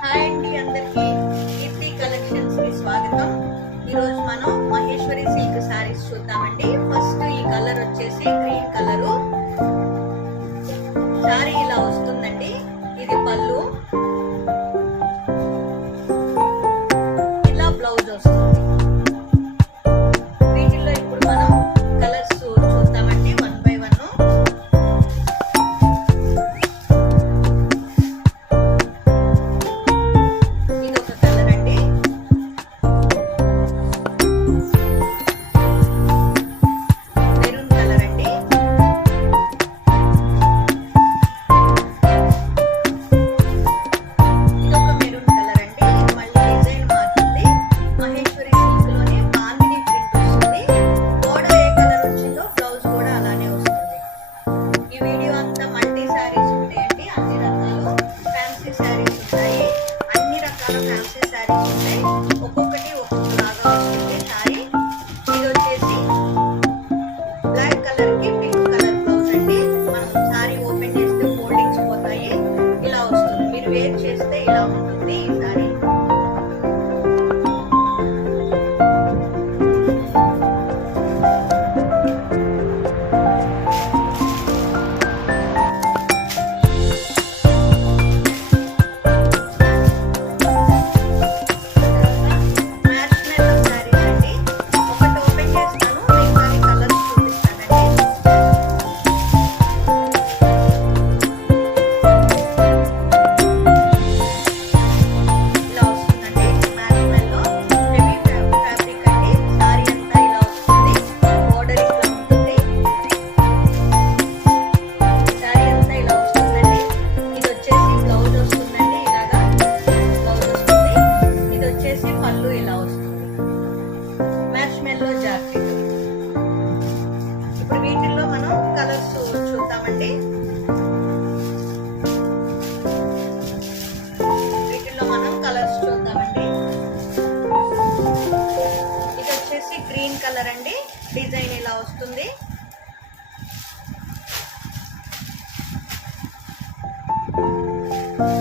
Hi అండి అందరికి కీర్తి collections కి స్వాగతం. ఈరోజు మనం మహేశ్వరి సిల్క్ సారీస్ చూద్దామండి. ఫస్ట్ ఈ కలర్ వచ్చేసి గ్రీన్ కలరు. సారీ ఇలా వస్తుందండి. ఇది పళ్ళు, ఇలా బ్లౌజ్ వస్తుంది. వీటిల్లో ఇప్పుడు మనం కలర్స్ చూద్దామండి వన్ బై వన్. ఒక్కొక్కటి ఒక్కొక్కలాగా వస్తుంది సారీ. ఇది వచ్చేసి బ్లాక్ కలర్ కి పింక్ కలర్ బ్లౌజ్ అండి. మనం సారీ ఓపెన్ చేస్తే ఫోల్డింగ్స్ పోతాయి, ఇలా వస్తుంది. మీరు వేర్ చేస్తే ఇలా ఉంటుంది ఈ సారీ. ఇప్పుడు వీటిల్లో మనం కలర్స్ చూద్దామండి. ఇది వచ్చేసి గ్రీన్ కలర్ అండి. డిజైన్ ఇలా వస్తుంది.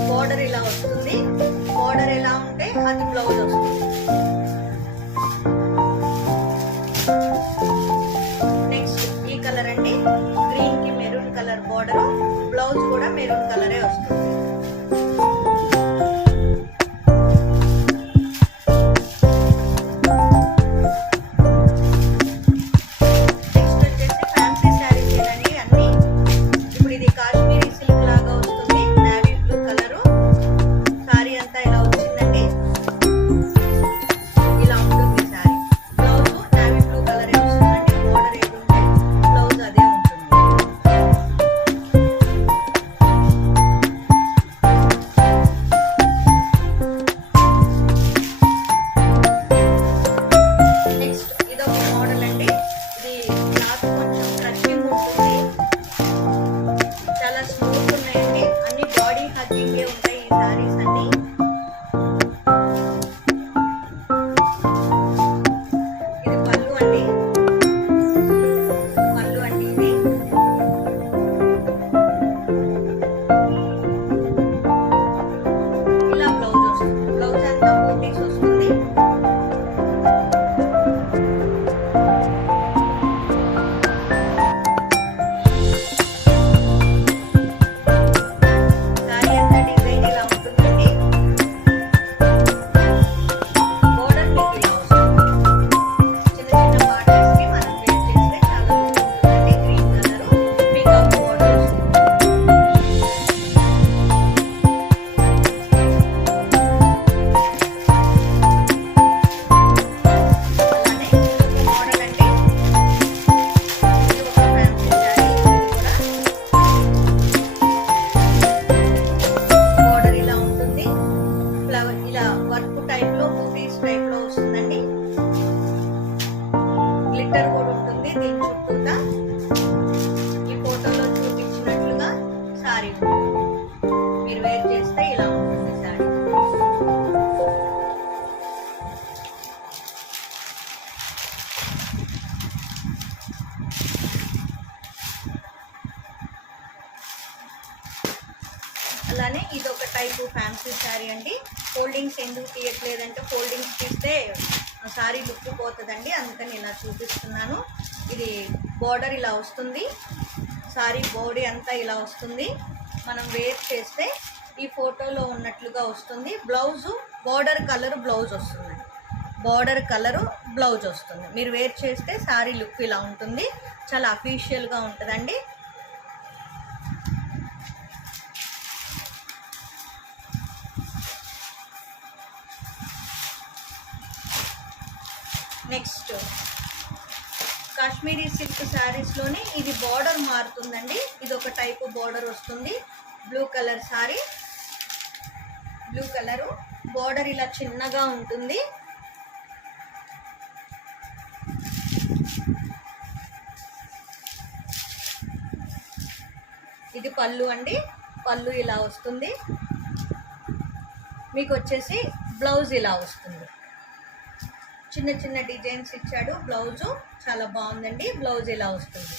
బోర్డర్ ఇలా వస్తుంది. బోర్డర్ ఎలా ఉంటే అది బ్లౌజ్ వస్తుంది. కలర్ అండి, గ్రీన్ కి మెరూన్ కలర్ బోర్డర్, బ్లౌజ్ కూడా మెరూన్ కలరే వస్తుంది. నెక్స్ట్ వచ్చేసి ఫ్యాన్సీ శారీస్ ఏనండి అన్ని. ఇప్పుడు ఇది కాశ్మీరీ సిల్క్ లాగా వస్తుంది. Navy blue colour. సారీ అంతా ఇలా వచ్చిందండి. ఇలా ఉంటుంది సారీ. బ్లౌజ్ నేవీ బ్లూ కలరే వస్తుందండి. బోర్డర్ ఏది ఉంటే బ్లౌజ్ అదే ఉంటుంది. నెక్స్ట్ ఇదొక మోడల్ అండి. ఇది క్లాత్ కొంచెం క్రషింగ్ ఉంటుంది. చాలా స్మూత్ ఉన్నాయండి. అన్ని బాడీ హగ్గింగ్ ఉంటాయి ఈ సారీస్ అన్ని. ఇది పళ్ళు అండి. పళ్ళు అండి ఇది. ఇలా బ్లౌజ్ వస్తుంది. బ్లౌజ్ అంతా బూటీస్ వస్తుంది. సారీ అంతా డిజైన్ ఇలా ఉంటుందండి. టైపు ఫ్యాన్సీ శారీ అండి. ఫోల్డింగ్స్ ఎందుకు తీయట్లేదంటే ఫోల్డింగ్స్ తీస్తే శారీ లుక్ పోతుందండి, అందుకని ఇలా చూపిస్తున్నాను. ఇది బోర్డర్ ఇలా వస్తుంది, శారీ బాడీ అంతా ఇలా వస్తుంది. మనం వేర్ చేస్తే ఈ ఫోటోలో ఉన్నట్లుగా వస్తుంది. బ్లౌజు బోర్డర్ కలర్ బ్లౌజ్ వస్తుంది, బోర్డర్ కలరు బ్లౌజ్ వస్తుంది. మీరు వేర్ చేస్తే శారీ లుక్ ఇలా ఉంటుంది, చాలా అఫీషియల్గా ఉంటుందండి. నెక్స్ట్ కాశ్మీరీ సిల్క్ శారీస్లోనే ఇది బార్డర్ మారుతుందండి. ఇది ఒక టైపు బార్డర్ వస్తుంది. Blue colour sari, blue colour border ఇలా చిన్నగా ఉంటుంది. ఇది పళ్ళు అండి, పళ్ళు ఇలా వస్తుంది. మీకు వచ్చేసి బ్లౌజ్ ఇలా వస్తుంది. చిన్న చిన్న డిజైన్స్ ఇచ్చాడు. బ్లౌజు చాలా బాగుందండి, బ్లౌజ్ ఇలా వస్తుంది.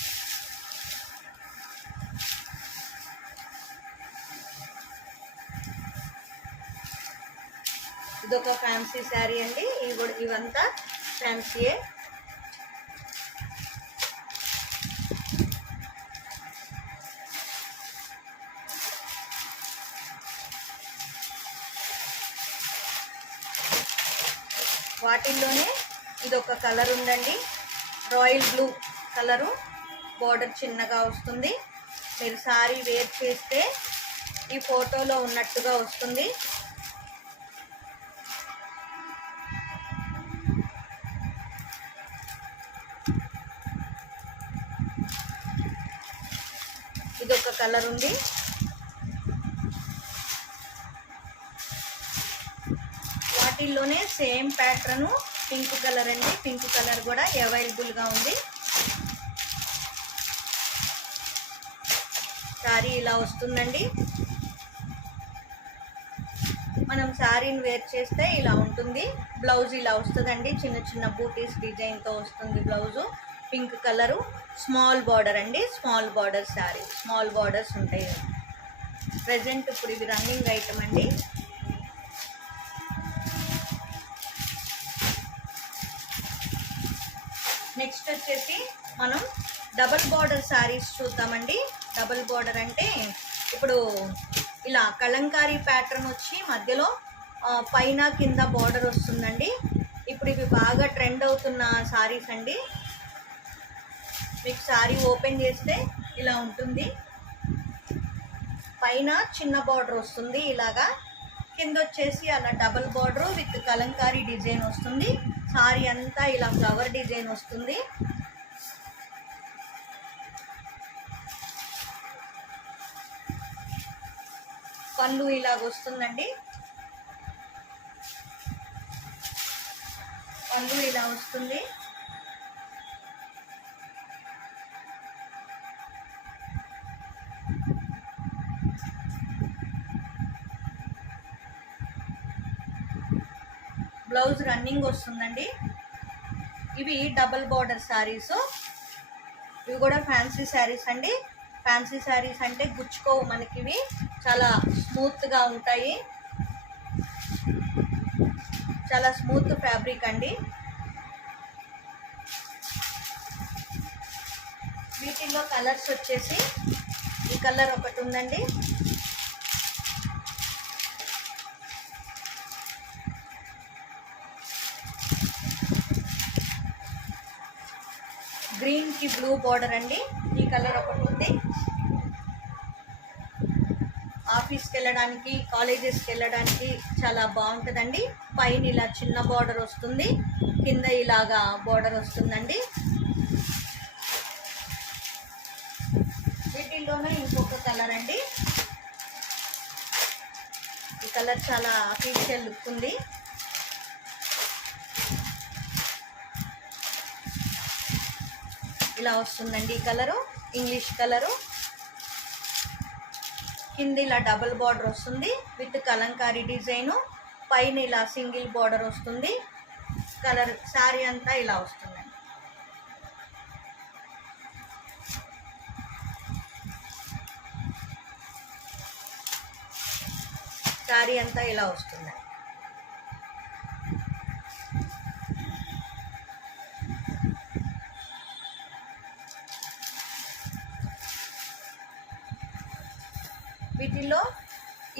ఇదొక ఫ్యాన్సీ శారీ అండి, ఇవంతా ఫ్యాన్సీయే. వాటిల్లోనే ఇదొక కలర్ ఉందండి, రాయల్ బ్లూ కలరు. బార్డర్ చిన్నగా వస్తుంది. మీరు శారీ వేర్ చేస్తే ఈ ఫోటోలో ఉన్నట్టుగా వస్తుంది. ఇదొక కలర్ ఉంది. వాటిల్లోనే సేమ్ ప్యాటర్న్ పింక్ కలర్ అండి, పింక్ కలర్ కూడా అవైలబుల్గా ఉంది. శారీ ఇలా వస్తుందండి. మనం శారీని వేర్ చేస్తే ఇలా ఉంటుంది. బ్లౌజ్ ఇలా వస్తుందండి, చిన్న చిన్న బూటీస్ డిజైన్తో వస్తుంది blouse. Pink colour, small border అండి, small border sari, small borders ఉంటాయి. ప్రజెంట్ ఇప్పుడు ఇది రన్నింగ్ ఐటమ్ అండి. నెక్స్ట్ వచ్చేసి మనం డబల్ బార్డర్ శారీస్ చూద్దామండి. డబల్ బార్డర్ అంటే ఇప్పుడు ఇలా కలంకారీ ప్యాటర్న్ వచ్చి మధ్యలో పైన కింద బార్డర్ వస్తుందండి. ఇప్పుడు ఇవి బాగా ట్రెండ్ అవుతున్న శారీస్ అండి. మీకు శారీ ఓపెన్ చేస్తే ఇలా ఉంటుంది. పైన చిన్న బార్డర్ వస్తుంది ఇలాగా, కింద వచ్చేసి అలా double border with Kalamkari design వస్తుంది. శారీ అంతా ఇలా ఫ్లవర్ డిజైన్ వస్తుంది. పళ్ళు ఇలాగ వస్తుందండి, పళ్ళు ఇలా వస్తుంది. బ్లౌజ్ రన్నింగ్ వస్తుందండి. ఇవి డబల్ బార్డర్ శారీస్. ఇవి కూడా ఫ్యాన్సీ శారీస్ అండి. ఫ్యాన్సీ శారీస్ అంటే గుచ్చుకోవు మనకి, ఇవి చాలా స్మూత్గా ఉంటాయి, చాలా స్మూత్ ఫ్యాబ్రిక్ అండి. వీటిల్లో కలర్స్ వచ్చేసి ఈ కలర్ ఒకటి ఉందండి, గ్రీన్ కి బ్లూ బార్డర్ అండి. ఈ కలర్ ఒకటి ఉంది. ఆఫీస్కి వెళ్ళడానికి, కాలేజెస్కి వెళ్ళడానికి చాలా బాగుంటుందండి. పైన ఇలా చిన్న బార్డర్ వస్తుంది, కింద ఇలాగా బార్డర్ వస్తుందండి. వీటిల్లోనే ఇంకొక కలర్ అండి. ఈ కలర్ చాలా అఫీషియల్ లుక్ ఉంది. ఇలా వస్తుందండి ఈ కలరు, ఇంగ్లీష్ కలరు. కింద ఇలా డబుల్ బార్డర్ వస్తుంది విత్ కలంకారీ డిజైను, పైన ఇలా సింగిల్ బార్డర్ వస్తుంది. కలర్ శారీ అంతా ఇలా వస్తుందండి. శారీ అంతా ఇలా వస్తుంది. వీటిల్లో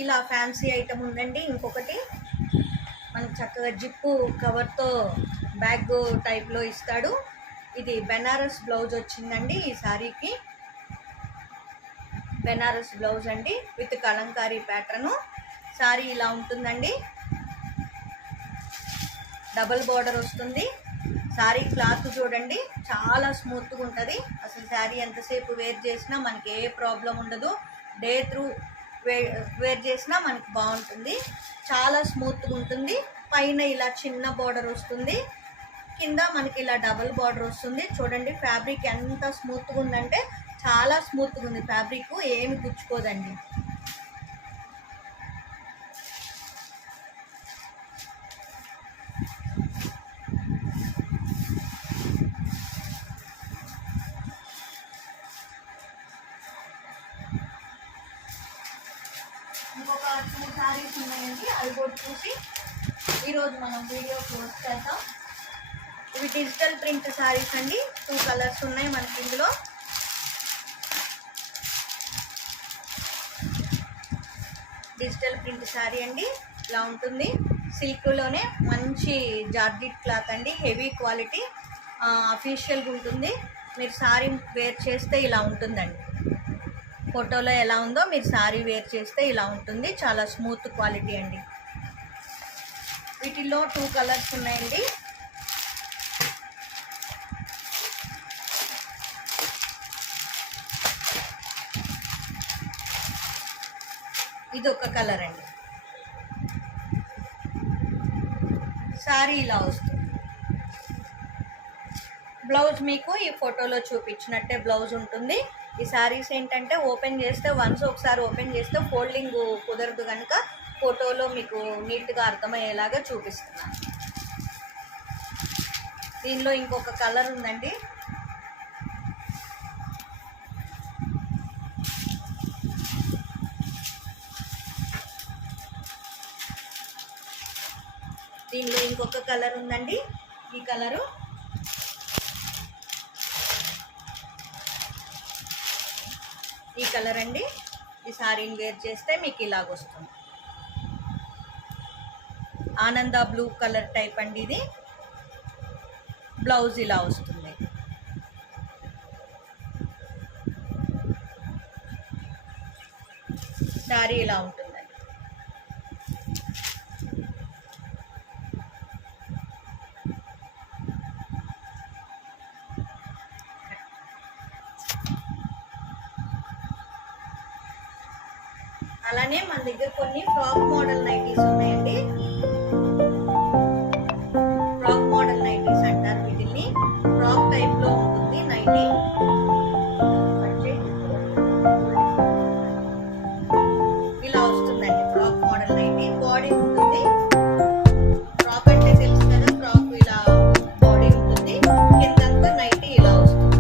ఇలా ఫ్యాన్సీ ఐటమ్ ఉందండి. ఇంకొకటి మనకు చక్కగా జిప్పు కవర్తో బ్యాగ్ టైప్లో ఇస్తాడు. ఇది బెనారస్ బ్లౌజ్ వచ్చిందండి. ఈ శారీకి బెనారస్ బ్లౌజ్ అండి విత్ కలంకారీ ప్యాటర్ను. శారీ ఇలా ఉంటుందండి. డబల్ బార్డర్ వస్తుంది. శారీ క్లాత్ చూడండి, చాలా స్మూత్గా ఉంటుంది. అసలు శారీ ఎంతసేపు వేర్ చేసినా మనకి ఏ ప్రాబ్లం ఉండదు. డే త్రూ వేర్ చేసినా మనకి బాగుంటుంది. చాలా స్మూత్గా ఉంటుంది. పైన ఇలా చిన్న బార్డర్ వస్తుంది, కింద మనకి ఇలా డబల్ బార్డర్ వస్తుంది. చూడండి ఫ్యాబ్రిక్ ఎంత స్మూత్గా ఉందంటే చాలా స్మూత్గా ఉంది. ఫ్యాబ్రిక్ ఏమి గుచ్చుకోదండి. ఇంకొక 2 శారీస్ ఉన్నాయండి, అవి కూడా చూసి ఈరోజు మనం వీడియో క్లోజ్ చేద్దాం. ఇవి డిజిటల్ ప్రింట్ శారీస్ అండి. 2 కలర్స్ ఉన్నాయి మనకి ఇందులో. డిజిటల్ ప్రింట్ శారీ అండి, ఇలా ఉంటుంది. సిల్క్లోనే మంచి జార్జెట్ క్లాత్ అండి, హెవీ క్వాలిటీ, అఫీషియల్గా ఉంటుంది. మీరు శారీ వేర్ చేస్తే ఇలా ఉంటుందండి. ఫోటోలో ఎలా ఉందో మీరు శారీ వేర్ చేస్తే ఇలా ఉంటుంది. చాలా స్మూత్ క్వాలిటీ అండి. వీటిల్లో 2 కలర్స్ ఉన్నాయండి. ఇది ఒక కలర్ అండి. శారీ ఇలా వస్తుంది. బ్లౌజ్ మీకు ఈ ఫోటోలో చూపించినట్టే బ్లౌజ్ ఉంటుంది. ఈ శారీస్ ఏంటంటే ఓపెన్ చేస్తే ఒకసారి ఓపెన్ చేస్తే ఫోల్డింగ్ కుదరదు కనుక ఫోటోలో మీకు నీట్గా అర్థమయ్యేలాగా చూపిస్తున్నాను. దీనిలో ఇంకొక కలర్ ఉందండి. దీనిలో ఇంకొక కలర్ ఉందండి. ఈ కలరు అండి. ఈ శారీని వేర్ చేస్తే మీకు ఇలాగొస్తుంది. ఆనంద బ్లూ కలర్ టైప్ అండి ఇది. బ్లౌజ్ ఇలా వస్తుంది. శారీ ఇలా ఉంటుంది. అలానే మన దగ్గర కొన్ని ఫ్రాక్ మోడల్ నైటీస్ ఉన్నాయండి. ఫ్రాక్ మోడల్ నైటీస్ అంటారు వీటిని. ఫ్రాక్ టైప్ లో ఉంటుంది నైటీ. ఇలా వస్తుందండి ఫ్రాక్ మోడల్ నైటీ. బాడీ ఉంటుంది. ఫ్రాక్ అంటే తెలుసు కదా, ఫ్రాక్ ఇలా బాడీ ఉంటుంది. కిందంతా నైటీ ఇలా వస్తుంది.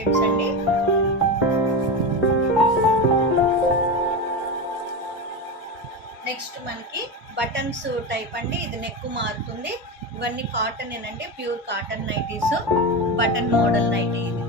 షేడ్స్ అండి. నెక్స్ట్ మనకి బటన్స్ టైప్ అండి. ఇది నెక్ మారుతుంది. ఇవన్నీ కాటన్ ఏనండి, pure cotton nighties, button model nighty ఇది.